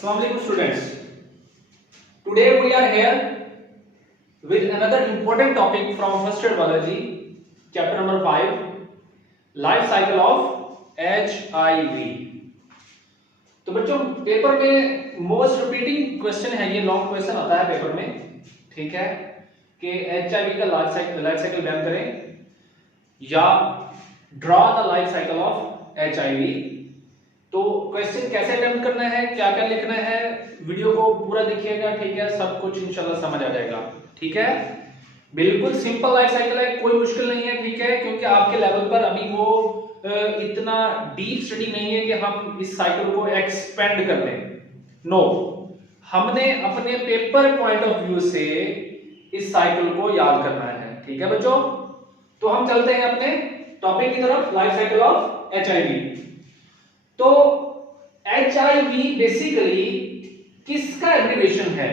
Assalamu alaikum students. Today we are here with another important topic from first year biology, chapter number 5, life cycle of HIV. तो बच्चों paper में most repeating question है, ये long question आता है paper में, ठीक है, कि HIV का लाइफ साइकिल बयान करें या draw the life cycle of HIV। तो क्वेश्चन कैसे अटेम्प्ट करना है, क्या क्या लिखना है, वीडियो को पूरा देखिएगा, ठीक है, सब कुछ इंशाल्लाह समझ आ जाएगा, ठीक है। बिल्कुल सिंपल लाइफ साइकिल है, कोई मुश्किल नहीं है, ठीक है, क्योंकि आपके लेवल पर अभी वो इतना डीप स्टडी नहीं है कि हम इस साइकिल को एक्सपेंड कर लें। नो, हमने अपने पेपर पॉइंट ऑफ व्यू से इस साइकिल को याद करना है, ठीक है बच्चों। तो हम चलते हैं अपने टॉपिक की तरफ, लाइफ साइकिल ऑफ HIV। तो HIV बेसिकली किसका एब्रिविएशन है?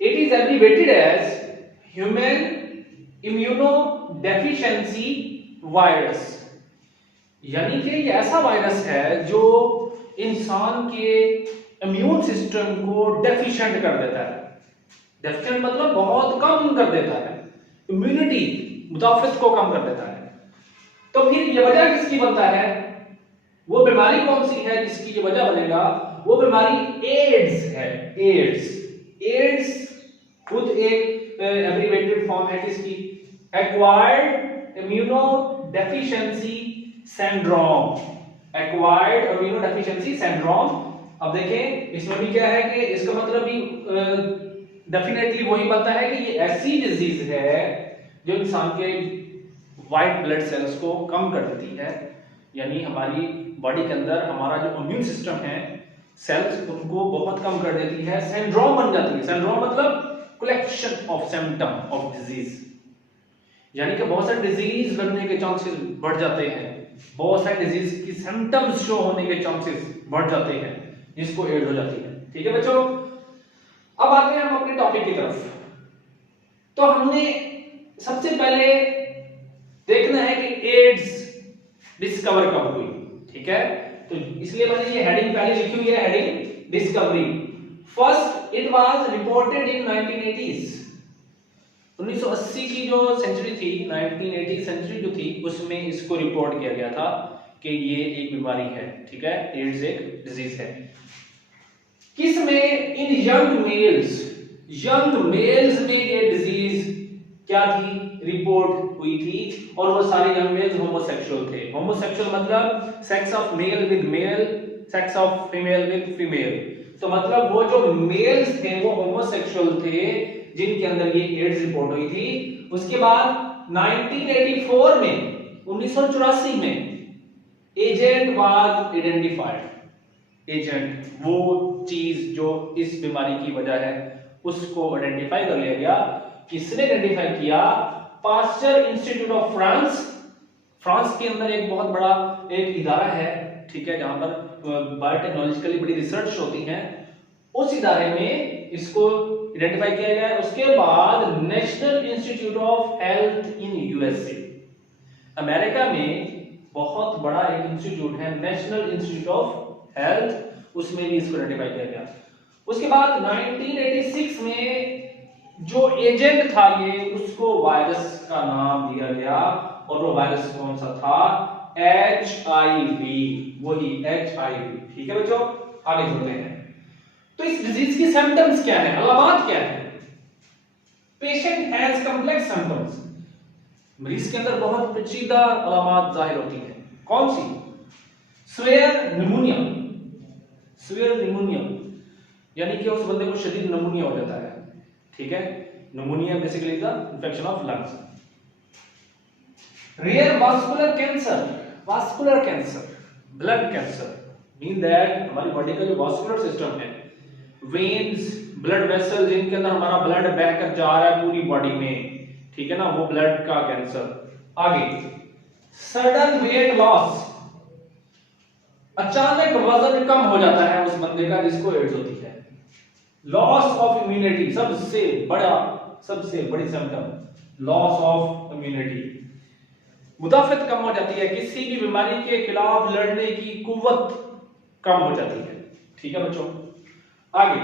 It is abbreviated as human immunodeficiency virus, यानी कि ये ऐसा वायरस है जो इंसान के इम्यून सिस्टम को डेफिशिएंट कर देता है। डेफिशिएंट मतलब बहुत कम कर देता है, इम्यूनिटी मुदाफियत को कम कर देता है। तो फिर ये वजह किसकी बनता है? वो बीमारी कौन सी है जिसकी ये वजह बनेगा? वो बीमारी एड्स है। एड्स खुद एक एब्रिवेटेड फॉर्म है किसकी? Acquired immunodeficiency syndrome. Acquired immunodeficiency syndrome. अब देखें इसमें भी क्या है कि इसका मतलब भी डेफिनेटली वही बनता है कि ये ऐसी डिजीज है जो इंसान के व्हाइट ब्लड सेल्स को कम कर देती है, यानी हमारी बॉडी के अंदर हमारा जो इम्यून सिस्टम है, सेल्स उनको बहुत कम कर देती है, सिंड्रोम बन जाती है। सिंड्रोम मतलब collection of symptom of disease, यानी कि बहुत सारे डिजीज लगने के चांसेस बढ़ जाते हैं, बहुत सारे डिजीज की सिम्टम्स शो होने के चांसेस बढ़ जाते हैं, जिसको एड हो जाती है, ठीक है बच्चों। अब आते हैं हम अपने टॉपिक की तरफ। तो हमने सबसे पहले देखना है कि एड्स डिस्कवर कब हुई, ठीक है। तो इसलिए मैंने ये हेडिंग पहले लिखी हुई है, heading discovery. First it was reported in 1980s। 1980 की जो सेंचुरी थी, 1980 सेंचुरी जो थी, उसमें इसको रिपोर्ट किया गया था कि ये एक बीमारी है, ठीक है, एड्स एक डिजीज है। किस में? इन यंग मेल्स में ये डिजीज क्या थी? रिपोर्ट हुई थी, और वो सारे यंग मेल्स होमोसेक्सुअल थे। होमोसेक्सुअल मतलब sex of male with male, sex of female with female. तो मतलब वो जो मेल्स थे वो होमोसेक्सुअल थे जिनके अंदर ये एड्स रिपोर्ट हुई थी। उसके बाद 1984 में, 1984 में एजेंट वाज आइडेंटिफाइड। एजेंट, वो चीज जो इस बीमारी की वजह है, उसको आइडेंटिफाई कर लिया गया। किसने आइडेंटिफाई किया? Pasteur institute of France. France के अंदर एक बहुत बड़ा एक इदारा है, ठीक है, जहां पर बायोटेक्नोलॉजिकली बड़ी रिसर्च होती है। उस इदारे में इसको आइडेंटिफाई किया गया। उसके बाद national institute of health in USA, America में बहुत बड़ा एक इंस्टीट्यूट है, नेशनल इंस्टीट्यूट ऑफ हेल्थ, उसमें भी इसको आइडेंटिफाई किया गया। उसके बाद 1986 में जो एजेंट था ये, उसको वायरस का नाम दिया गया, और वो वायरस कौन सा था? HIV, वही HIV, ठीक है बच्चों। आगे चलते हैं। तो इस डिजीज की सिम्टम्स क्या है, अलामत क्या है? पेशेंट हैज कॉम्प्लेक्स सिम्टम्स, मरीज के अंदर बहुत पेचीदा अलामत जाहिर होती है। कौन सी? Severe pneumonia. स्वेयर निमोनिया यानी कि उस बंदे को शदीद निमोनिया हो जाता है, ठीक है। Pneumonia basically is the infection of lungs. Rare vascular cancer, blood cancer, mean that हमारी बॉडी का जो वास्कुलर सिस्टम है, वेन्स, ब्लड वेसल, जिनके अंदर हमारा ब्लड बहकर जा रहा है पूरी बॉडी में, ठीक है ना, वो ब्लड का कैंसर। आगे सडन वेट लॉस, अचानक वजन कम हो जाता है उस बंदे का जिसको एड्स होती है। लॉस ऑफ इम्यूनिटी, सबसे बड़ी सिम्टम, लॉस ऑफ इम्यूनिटी, मुदाफियत कम हो जाती है, किसी भी बीमारी के खिलाफ लड़ने की कुव्वत कम हो जाती है, ठीक है बच्चों। आगे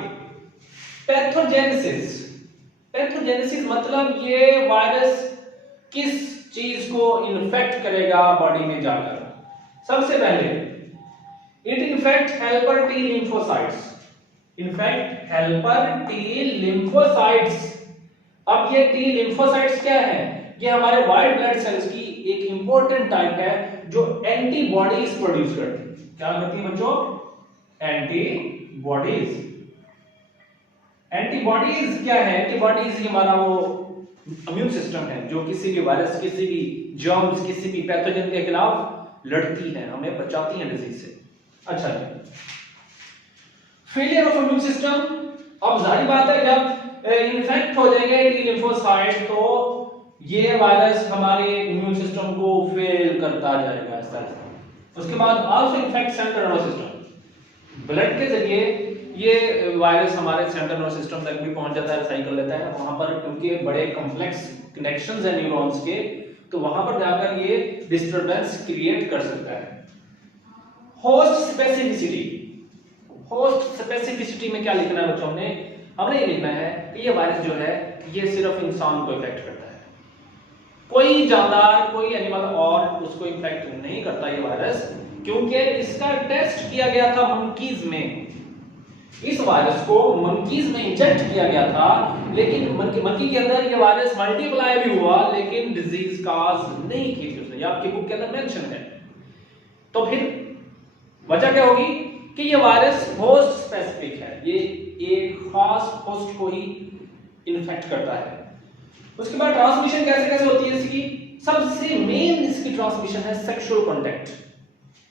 पैथोजेनेसिस। पैथोजेनेसिस मतलब ये वायरस किस चीज को इन्फेक्ट करेगा बॉडी में जाकर। सबसे पहले it infect helper T lymphocytes. Infect helper T lymphocytes. अब ये टी लिम्फोसाइट्स क्या है? ये हमारे व्हाइट ब्लड सेल्स की एक इंपॉर्टेंट टाइप है जो एंटीबॉडीज प्रोड्यूस करती है। क्या करती है बच्चों? एंटीबॉडीज। एंटीबॉडीज क्या है? एंटीबॉडीज हमारा वो इम्यून सिस्टम है जो किसी भी वायरस, किसी भी जर्म्स, किसी भी पैथोजन के खिलाफ लड़ती है, हमें बचाती है डिजीज से। अच्छा जी, फेलियर ऑफ इम्यून सिस्टम। अब जाहिर बात है जब इन्फेक्ट हो जाएंगे टी लिम्फोसाइट तो ये वायरस हमारे इम्यून सिस्टम को फेल करता जाएगा इस तरह से। उसके बाद also infect central nervous system. Blood के जरिए ये वायरस हमारे सेंट्रल नर्वस सिस्टम तक भी पहुंच जाता है, साइकिल लेता है वहां पर, क्योंकि बड़े कॉम्प्लेक्स कनेक्शंस है न्यूरॉन्स के, तो वहां पर जाकर ये डिस्टरबेंस क्रिएट कर सकता है। Host specificity. होस्ट स्पेसिफिसिटी में क्या लिखना है बच्चों ने? हमने ये लिखना है कि ये वायरस जो है ये सिर्फ इंसान को इफेक्ट करता है, कोई जानदार, कोई एनिमल और उसको इफेक्ट नहीं करता ये वायरस, क्योंकि इसका टेस्ट किया गया था मंकीज में। इस वायरस को मंकीज में इंजेक्ट किया गया था, लेकिन मंकी के अंदर ये वायरस मल्टीप्लाई भी हुआ लेकिन डिजीज काज नहीं की थी उसने, ये आपकी बुक के अंदर मेंशन है। तो फिर वजह क्या होगी कि ये वायरस होस्ट स्पेसिफिक है, ये एक खास होस्ट को ही इन्फेक्ट करता है। उसके बाद ट्रांसमिशन कैसे कैसे होती है इसकी? सबसे मेन इसकी ट्रांसमिशन है सेक्सुअल कांटेक्ट,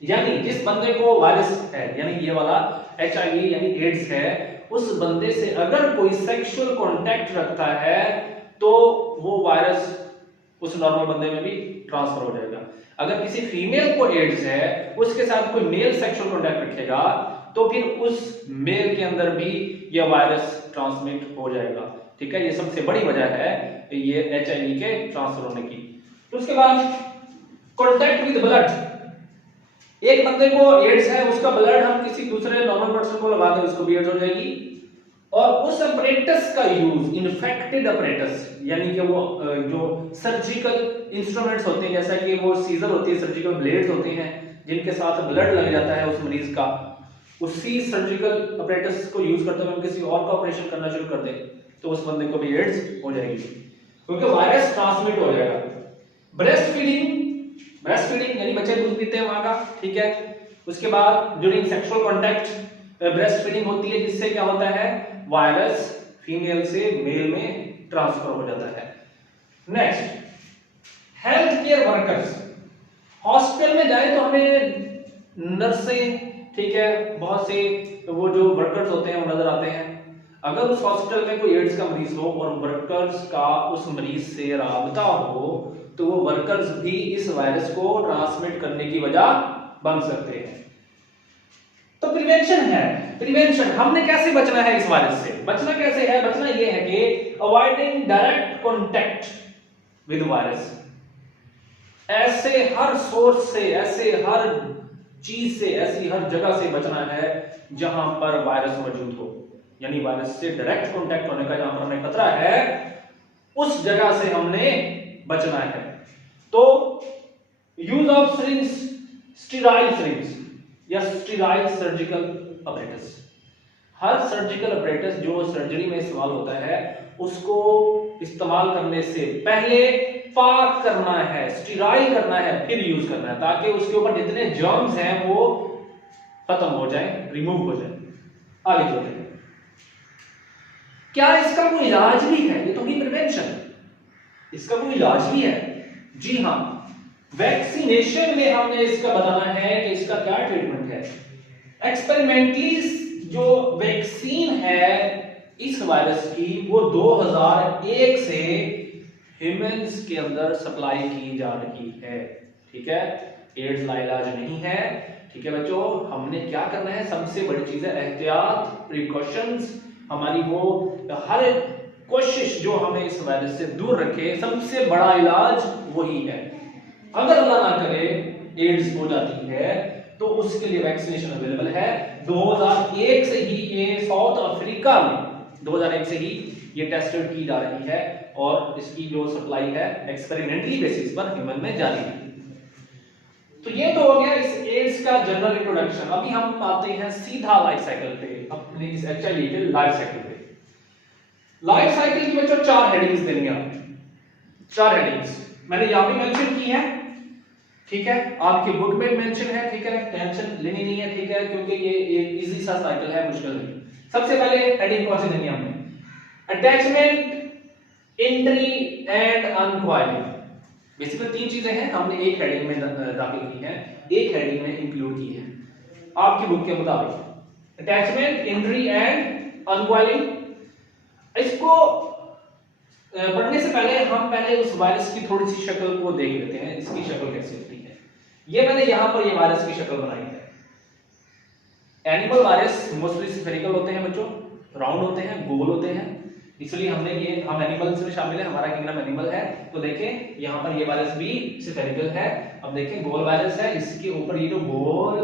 यानी जिस बंदे को वायरस है, यानी ये वाला HIV यानी एड्स है, उस बंदे से अगर कोई सेक्सुअल कांटेक्ट रखता है तो वो वायरस उस नॉर्मल बंदे में भी ट्रांसफर हो जाएगा। अगर किसी फीमेल को एड्स है, उसके साथ कोई मेल सेक्सुअल कांटेक्ट रखेगा तो फिर उस मेल के अंदर भी यह वायरस ट्रांसमिट हो जाएगा। ठीक है, ये सबसे बड़ी वजह है ये HIV के ट्रांसफर होने की। तो उसके बाद कांटेक्ट विद ब्लड। एक बंदे को एड्स है, उसका ब्लड हम किसी दूसरे नॉर्मल पर्सन को लगा दें, उसको भी एड्स हो जाएगी। और उस अपरेटस का यूज, इन्फेक्टेड अपरेटस, यानी कि वो जो सर्जिकल इंस्ट्रूमेंट्स होते हैं, जैसा कि वो सीजर होती है, सर्जिकल ब्लेड्स होते हैं जिनके साथ ब्लड लग जाता है उस मरीज का, उसी सर्जिकल अपरेटस को यूज करते हुए हम किसी और का ऑपरेशन करना शुरू कर दें तो उस बंदे को भी एड्स हो जाएगी, क्योंकि वायरस ट्रांसमिट हो जाएगा। Breast feeding. ब्रेस्ट फीडिंग यानी बच्चे दूध पीते हैं मां का, ठीक है। उसके बाद during sexual contact breast feeding होती है, जिससे क्या होता है वायरस फीमेल से मेल में ट्रांसफर हो जाता है। Next, health care workers. Hospital में जाए तो हमें नर्सें, ठीक है, बहुत से वो जो वर्कर्स होते हैं वो नजर आते हैं। अगर उस हॉस्पिटल में कोई एड्स का मरीज हो और वर्कर्स का उस मरीज से राबता हो तो वो वर्कर्स भी इस वायरस को ट्रांसमिट करने की वजह बन सकते हैं। तो प्रिवेंशन है। प्रिवेंशन, हमने कैसे बचना है इस वायरस से? बचना कैसे है? बचना ये है कि avoiding direct contact with virus. ऐसे हर सोर्स से, ऐसे हर चीज से, ऐसी हर जगह से बचना है जहां पर वायरस मौजूद हो, यानी वायरस से डायरेक्ट कांटेक्ट होने का जहां पर हमें खतरा है उस जगह से हमने बचना है। तो use of syringe, sterile syringe या स्टेराइल सर्जिकल अपरेटस। हर सर्जिकल अपरेटस जो सर्जरी में इस्तेमाल होता है उसको इस्तेमाल करने से पहले पाक करना है, स्टेराइल करना है, फिर यूज करना है, ताकि उसके ऊपर जितने जर्म्स हैं वो खत्म हो जाए, रिमूव हो जाए। आगे चलते हैं। क्या इसका कोई इलाज भी है? ये तो भी प्रिवेंशन, इसका कोई इलाज भी है। जी हां, वैक्सीनेशन में हमने इसका बताना है कि इसका क्या ट्रीटमेंट है। एक्सपेरिमेंटली जो वैक्सीन है इस वायरस की वो 2001 से ह्यूमंस के अंदर सप्लाई की जा रही है, ठीक है। एड्स का इलाज नहीं है, ठीक है बच्चों। हमने क्या करना है? सबसे बड़ी चीज है एहतियात, प्रिकॉशंस। हमारी वो हर कोशिश जो हमें इस वायरस से दूर रखे, सबसे बड़ा इलाज वही है। अगर अल्लाह ना करे एड्स हो जाती है तो उसके लिए वैक्सीनेशन अवेलेबल है। 2001 से ही ये साउथ अफ्रीका में 2001 से ही ये टेस्टेड की जा रही है और इसकी जो सप्लाई है एक्सपेरिमेंटली बेसिस पर ह्यूमन में जारी है। तो ये तो हो गया इस एड्स का जनरल इंट्रोडक्शन। अभी हम आते हैं सीधा लाइफ साइकिल पे, अपने इस एचआईवी के लाइफ साइकिल पे। लाइफ साइकिल की बच्चों 4 हेडिंग्स देनी है, 4 हेडिंग्स मैंने यहां भी मेंशन की है, ठीक है, आपकी बुक में मेंशन है, ठीक है, टेंशन लेनी नहीं है, ठीक है, क्योंकि ये एक इजी सा साइकिल है, मुश्किल नहीं। सबसे पहले हेडिंग कौन सी देनी है हमने? Attachment, entry and uncoiling. Basically 3 चीजें हैं, हमने एक हेडिंग में दाखिल की है, एक हेडिंग में इंक्लूड की है आपकी बुक के मुताबिक। Attachment, entry and uncoiling. इसको पढ़ने से पहले हम पहले उस वायरस की थोड़ी सी शक्ल को देख लेते हैं, इसकी शक्ल कैसी होती है। ये मैंने यहां पर ये वायरस की शक्ल बनाई है। एनिमल वायरस मोस्टली स्फेरिकल होते हैं बच्चों, राउंड होते हैं, गोल होते हैं, इसलिए हमने ये, हम एनिमल्स में शामिल है, हमारा किंगडम एनिमल है, तो देखें यहां पर ये वायरस भी स्फेरिकल है। अब देखें गोल वायरस है, इसके ऊपर ये जो गोल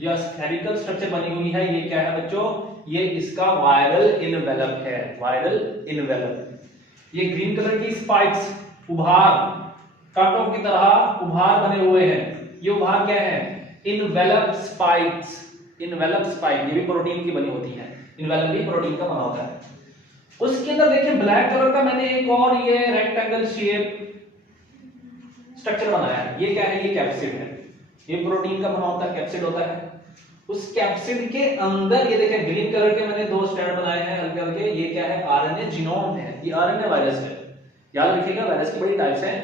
या स्फेरिकल स्ट्रक्चर बनी हुई है, ये क्या है बच्चों? ये इसका वायरल इनवेलप है, वायरल इनवेलप। ये ग्रीन कलर की स्पाइक्स, उभार, कांटों की तरह उभार बने हुए हैं, ये उभार क्या है? Envelope spikes. इनवेलप स्पाइक ये भी प्रोटीन की बनी होती है, इनवेलप भी प्रोटीन का बना होता है। उसके अंदर देखिए ब्लैक कलर का मैंने एक और ये रेक्टेंगल शेप स्ट्रक्चर बनाया है, ये क्या है? ये कैप्सिड है, ये प्रोटीन का बना होता है, कैप्सिड होता है। उस कैप्सिड के अंदर ये देखिए ग्रीन कलर के मैंने 2 स्ट्रैंड बनाए हैं हल्के हल्के, ये क्या है? आरएनए जीनोम है, ये आरएनए वायरस है। याद रखिएगा वायरस की बड़ी टाइप्स हैं,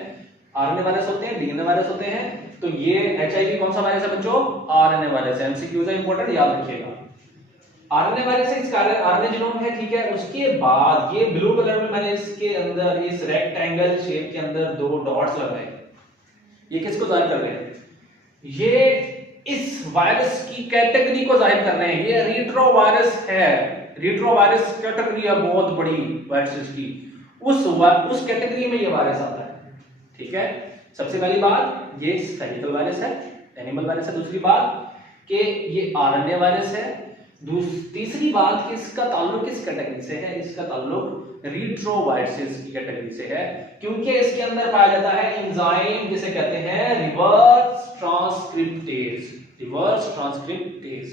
आरएनए वायरस होते हैं, डीएनए वायरस होते हैं। तो ये एचआईवी कौन सा वायरस है बच्चों? आरएनए वायरस है। एमसीक्यूज है इंपॉर्टेंट, याद रखिएगा। आरएनए वायरस है, इसका आरएनए जीनोम है, ठीक है। उसके बाद ये ब्लू कलर में मैंने इसके अंदर इस रेक्टेंगल शेप के अंदर 2 डॉट्स लगाए, ये किसको जाहिर कर रहे हैं? ये इस वायरस की कैटेगरी को जाहिर कर रहे हैं। ये रीट्रोवायरस है, रीट्रोवायरस कैटेगरी है बहुत बड़ी वायरसेस की, उस कैटेगरी में ये वायरस आता है, ठीक है। सबसे पहली बात ये स्फेरिकल वायरस है, एनिमल वायरस है। दूसरी बात कि ये आरएनए वायरस है। तीसरी बात कि इसका ताल्लुक किस कैटेगरी से है? इसका ताल्लुक रीट्रोवायरसेस की कैटेगरी से है, क्योंकि इसके अंदर पाया जाता है एंजाइम जिसे कहते हैं रिवर्स ट्रांसक्रिप्टेज। रिवर्स ट्रांसक्रिप्टेज,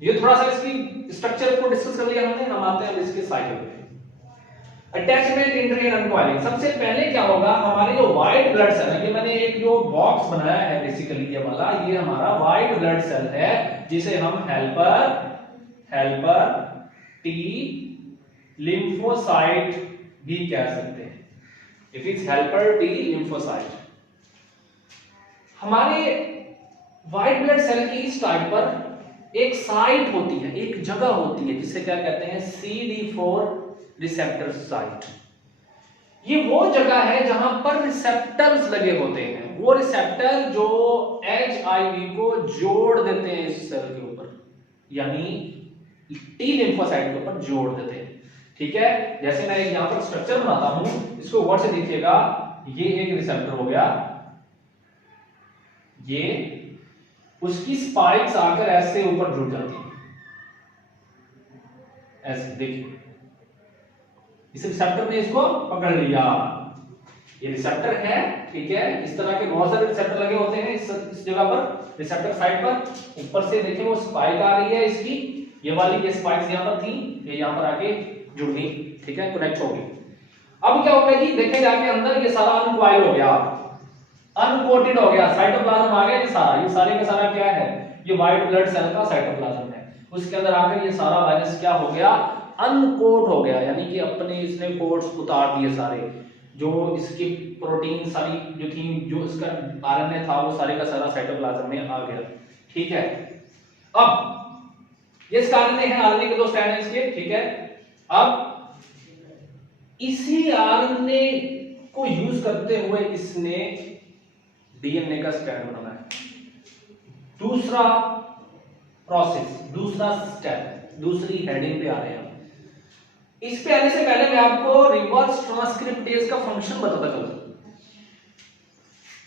ये थोड़ा सा इसकी स्ट्रक्चर को डिस्कस कर लिया हमने। हम आते हैं इसके साइकिल पे। Attachment, entry and uncoiling. सबसे पहले क्या होगा? हमारे जो व्हाइट ब्लड सेल है, ये मैंने एक जो बॉक्स बनाया है बेसिकली ये वाला, ये हमारा व्हाइट ब्लड सेल है जिसे हम हेल्पर टी लिम्फोसाइट भी कह सकते हैं। It is helper T lymphocyte. हमारे व्हाइट ब्लड सेल की इस टाइप पर एक साइट होती है, एक जगह होती है जिसे क्या कहते हैं? CD4 receptor site. ये वो जगह है जहां पर रिसेप्टर्स लगे होते हैं, वो रिसेप्टर जो एचआईवी को जोड़ देते हैं इस सेल के ऊपर, यानी टी लिम्फोसाइट के ऊपर जोड़ देते हैं, ठीक है। जैसे मैं यहां पर स्ट्रक्चर बनाता हूं, इसको गौर से देखिएगा, ये एक रिसेप्टर हो गया, ये उसकी स्पाइक्स आकर ऐसे ऊपर जुड़ जाती है, ऐसे देखिए, इस रिसेप्टर ने इसको पकड़ लिया, ये रिसेप्टर है, ठीक है। इस तरह के बहुत सारे रिसेप्टर लगे होते हैं इस जगह पर, रिसेप्टर साइड पर। ऊपर से देखिए वो स्पाइक आ रही है इसकी, ये वाली, ये स्पाइक्स यहां पर थी, ये यहां पर आके जुड़नी, ठीक है, कनेक्ट होगी। अब क्या होगा जी? देखें जाके अंदर ये सारा अनकॉइल हो गया, अनकोटेड हो गया, साइटोप्लाज्म आ गया, ये सारे का सारा क्या है? ये व्हाइट ब्लड सेल का साइटोप्लाज्म है। उसके अंदर आकर ये सारा वायरस क्या हो गया? अनकोट हो गया, यानी कि अपने इसने कोट्स उतार दिए सारे, जो इसकी प्रोटीन सारी जो थी, जो इसका आरएनए था, वो सारे का सारा साइटोप्लाज्म में आ गया, ठीक है। अब ये इसका आरएनए है, आरएनए के 2 स्ट्रैंड हैं इसके, ठीक है। अब इसी आरएनए को यूज करते हुए इसने डीएनए का स्ट्रैंड बनाना है। दूसरा प्रोसेस, दूसरा स्टेप, दूसरी हेडिंग पे आ रहे हैं। इस पे आने से पहले मैं आपको रिवर्स ट्रांसक्रिप्टेज का फंक्शन बताता चलूं।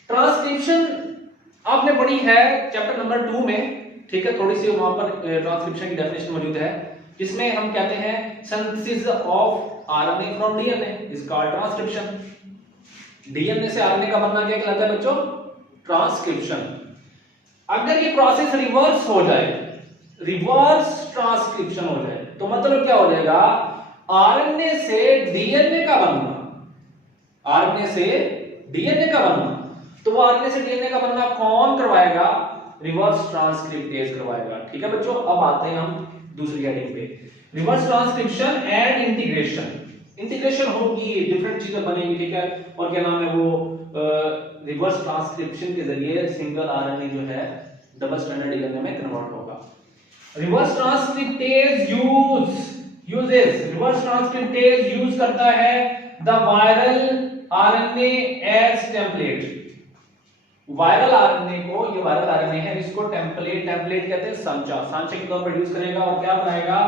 ट्रांसक्रिप्शन आपने पढ़ी है चैप्टर नंबर 2 में, ठीक है, थोड़ी सी वहां पर ट्रांसक्रिप्शन की डेफिनेशन मौजूद है, जिसमें हम कहते हैं synthesis of RNA from DNA is called transcription. DNA से आरएनए का बनना क्या कहलाता है बच्चों? ट्रांसक्रिप्शन। अगर ये प्रोसेस रिवर्स हो जाए, रिवर्स ट्रांसक्रिप्शन हो जाए, तो मतलब क्या हो जाएगा? आरएनए से डीएनए का बनना, आरएनए से डीएनए का बनना, तो वो आरएनए से डीएनए का बनना कौन करवाएगा? रिवर्स ट्रांसक्रिप्टेज करवाएगा। ठीक है बच्चों, अब आते हैं हम दूसरी हेडिंग पे, reverse transcription and integration. Integration होगी, डिफरेंट चीजें बनेगी, ठीक है, और क्या नाम है वो, रिवर्स ट्रांसक्रिप्शन के जरिए सिंगल आरएनए जो है डबल स्ट्रैंडेड डीएनए में कन्वर्ट होगा। Reverse transcriptase uses, reverse transcriptase use करता है the viral RNA as template. Viral RNA को, ये वायरल आरएनए है, इसको टेम्पलेट कहते हैं, सांचा, सांचे के तौर पर यूज करेगा और क्या बनाएगा?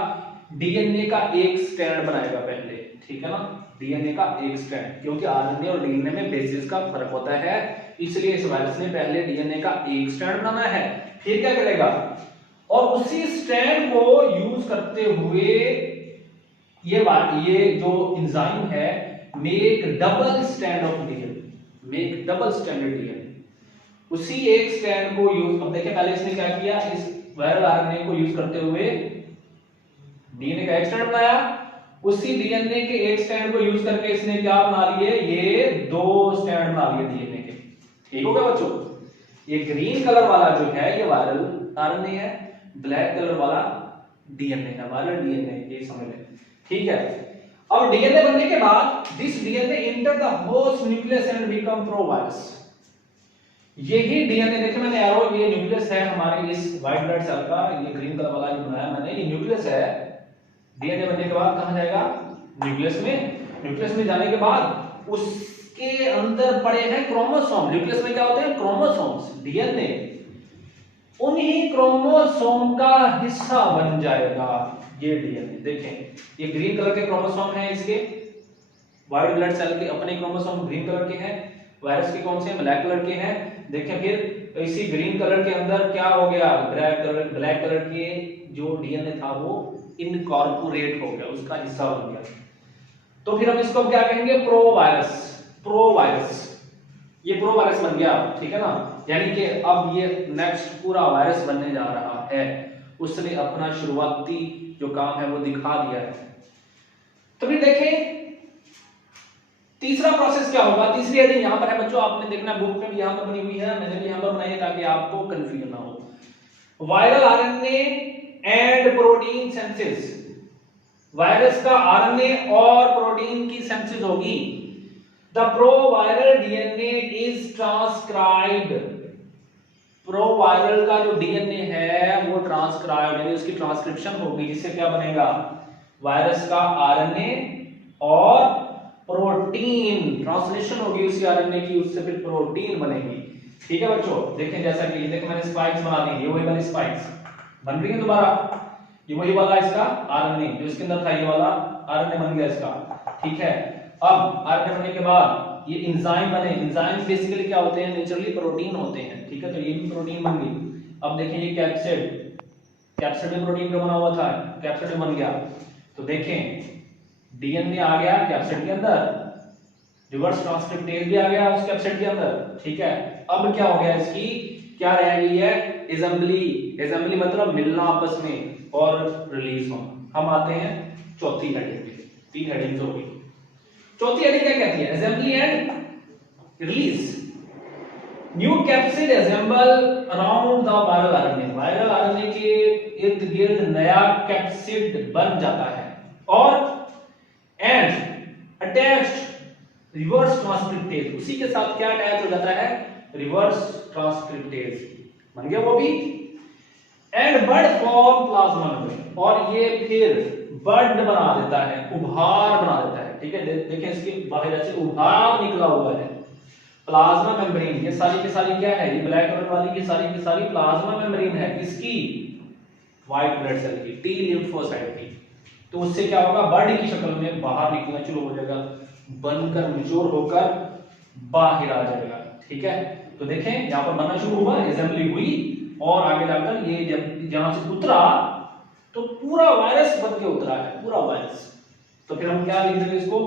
डीएनए का एक स्ट्रैंड बनाएगा पहले, ठीक है ना, डीएनए का एक स्ट्रैंड, क्योंकि आरएनए और डीएनए में बेसिस का फर्क होता है, इसलिए इस वायरस ने पहले डीएनए का एक स्ट्रैंड बनाना है, फिर क्या करेगा? और उसी स्ट्रैंड को यूज करते हुए ये जो एंजाइम है, make double strand of DNA, make double stranded DNA, उसी एक स्ट्रैंड को यूज, अब देखिए पहले इसने क्या किया, इस वायरल आरएनए को यूज करते हुए डीएनए का एक स्ट्रैंड बनाया, उसी डीएनए के एक स्ट्रैंड को यूज करके इसने क्या बना लिए? ये दो स्ट्रैंड बना लिए डीएनए के। ठीक हो गया बच्चों? ये ग्रीन कलर वाला जो है ये वायरल आरएनए है, ब्लैक कलर वाला डीएनए है, वायरल डीएनए, ये समझ लें, ठीक है। अब डीएनए बनने के बाद this DNA enter the host nucleus and become provirus. यही डीएनए, देखिए मैंने एरो, ये न्यूक्लियस है हमारे इस व्हाइट ब्लड सेल का, ये ग्रीन कलर वाला जो बनाया मैंने, ये न्यूक्लियस है। डीएनए बनने के बाद कहां जाएगा? न्यूक्लियस में। न्यूक्लियस में जाने के बाद उसके अंदर पड़े हैं क्रोमोसोम। न्यूक्लियस में क्या होते हैं? क्रोमोसोम्स। डीएनए उन्हीं क्रोमोसोम का हिस्सा बन जाएगा ये डीएनए। देखें ये ग्रीन कलर के क्रोमोसोम हैं, इसके व्हाइट ब्लड सेल के अपने क्रोमोसोम ग्रीन कलर के हैं, वायरस के कौन से? ब्लैक कलर के हैं। देखें फिर इसी ग्रीन कलर के अंदर क्या हो गया? ब्लैक कलर के जो डीएनए था वो इनकॉर्पोरेट हो गया, उसका हिस्सा बन गया। तो फिर हम इसको क्या कहेंगे? प्रोवायरस। प्रोवायरस, ये प्रोवायरस बन गया, ठीक है ना, यानी कि अब ये नेक्स्ट पूरा वायरस बनने जा रहा है, उसने अपना शुरुआती जो काम है वो दिखा दिया है। तो फिर देखें तीसरा प्रोसेस क्या होगा। तीसरी हेडिंग यहां पर है बच्चों, आपने देखना बुक में भी यहां पर बनी हुई है, मैंने भी यहां पर बनाई है ताकि आपको कंफ्यूजन ना हो। Viral RNA and protein synthesis, virus का आरएनए और प्रोटीन की सिंथेसिस होगी। द प्रोवायरल डीएनए इज ट्रांसक्राइब्ड, प्रोवायरल का जो डीएनए है वो ट्रांसक्राइब्ड यानी उसकी ट्रांसक्रिप्शन होगी, जिससे क्या बनेगा? वायरस का आरएनए और प्रोटीन, ट्रांसलेशन होगी उसी आरएनए की, उससे फिर प्रोटीन बनेगी। ठीक है बच्चों, देखें जैसा कि ये देखो मैंने स्पाइक्स बना दी, ये वही वाली स्पाइक्स बन रही है दोबारा, ये वही वाला इसका आरएनए जो इसके अंदर था, ये वाला आरएनए बन गया इसका, ठीक है। अब आरएनए बनने के बाद ये एंजाइम बने, एंजाइम बेसिकली क्या होते हैं? नेचुरली प्रोटीन होते हैं, ठीक है, तो ये भी प्रोटीन बन गई। अब देखें ये कैप्सिड, कैप्सिड में प्रोटीन का बना हुआ था, कैप्सिड बन गया। तो देखें डीएनए आ गया कैप्सिड के अंदर, रिवर्स ट्रांसक्रिप्टेज भी आ गया उस कैप्सिड के अंदर, ठीक है। अब क्या हो गया? इसकी क्या रह गई है? असेंबली। असेंबली मतलब मिलना आपस में और रिलीज होना। हम आते हैं चौथी हेडिंग पे, तीन हेडिंग्स हो गई। चौथी हेडिंग क्या कहती है? Assembly and release. New capsid assemble around the viral RNA, viral RNA के इर्द गिर्द नया कैप्सिड बन जाता है और एंड अटैच्ड रिवर्स ट्रांसक्रिप्टेज, उसी के साथ क्या अटैच हो जाता है? रिवर्स ट्रांसक्रिप्टेज बन गया वो भी। And bird form plasma membrane, और ये फिर बर्ड बना देता है, उभार बना देता है, ठीक है। देखिए इसके बाहर से उभार निकला हुआ है, प्लाज्मा मेम्ब्रेन। ये सारी की सारी क्या है? ये ब्लैक कलर वाली की सारी प्लाज्मा मेम्ब्रेन है, किसकी? व्हाइट ब्लड सेल की, टी लिम्फोसाइट की। तो उससे क्या होगा? बर्ड की शक्ल में बाहर निकलना शुरू हो जाएगा, बनकर मैच्योर होकर बाहर आ जाएगा, ठीक है। तो देखें यहाँ पर बनना शुरू हुआ, असेंबली हुई और आगे जाकर ये जब जहां से उतरा तो पूरा वायरस बन के उतरा है, पूरा वायरस। तो फिर हम क्या लिख देंगे इसको,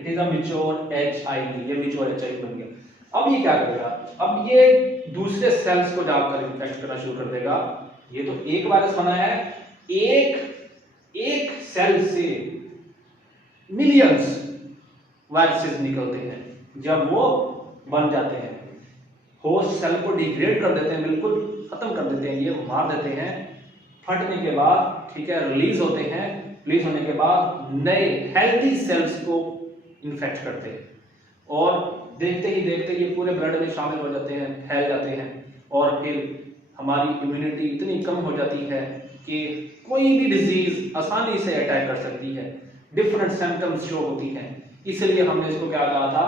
it is a mature HIV, ये मैच्योर HIV बन गया। अब ये क्या करेगा, अब ये दूसरे सेल्स को जाकर इन्फेक्ट करना शुरू कर देगा। ये तो एक वायरस बना है, एक सेल से मिलियंस वायरसेस निकलते हैं। जब वो बन जाते हैं, होस्ट सेल को डिग्रेड कर देते हैं, बिल्कुल खत्म कर देते हैं, ये मार देते हैं। फटने के बाद ठीक है रिलीज होते हैं, रिलीज होने के बाद नए हेल्थी सेल्स को इन्फेक्ट करते हैं और देखते ही देखते ये पूरे ब्लड में शामिल हो जाते हैं, फैल जाते हैं और फिर हमारी इम्यूनिटी इतनी कम हो जाती है कि कोई भी डिजीज आसानी से अटैक कर सकती है, डिफरेंट सिम्टम्स शो होती हैं। इसलिए हमने इसको क्या कहा था,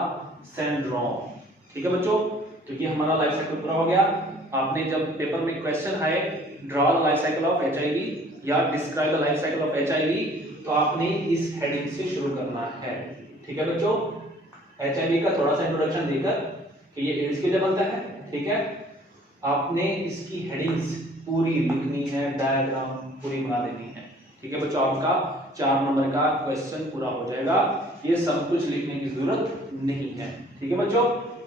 सिंड्रोम। ठीक है बच्चों, तो ये हमारा लाइफ साइकिल पूरा हो गया। आपने जब पेपर में क्वेश्चन आए draw the life cycle of HIV या describe the life cycle of HIV, तो आपने इस हेडिंग से शुरू करना है। ठीक है बच्चों, HIV का थोड़ा सा इंट्रोडक्शन देकर कि ये एड्स के लिए बनता है, ठीक है, आपने इसकी हेडिंग्स पूरी लिखनी है, डायग्राम पूरी बना देनी है। ठीक है बच्चों, आपका 4 नंबर का क्वेश्चन पूरा हो जाएगा, ये सब कुछ लिखने की जरूरत नहीं है। ठीक है बच्चों,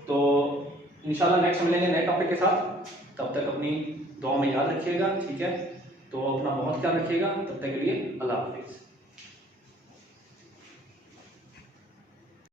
तो इंशाल्लाह नेक्स्ट मिलेंगे नए टॉपिक के साथ, तब तक अपनी दुआ में याद रखिएगा। ठीक है, तो अपना बहुत ख्याल रखिएगा, तब तक के लिए अल्लाह हाफिज।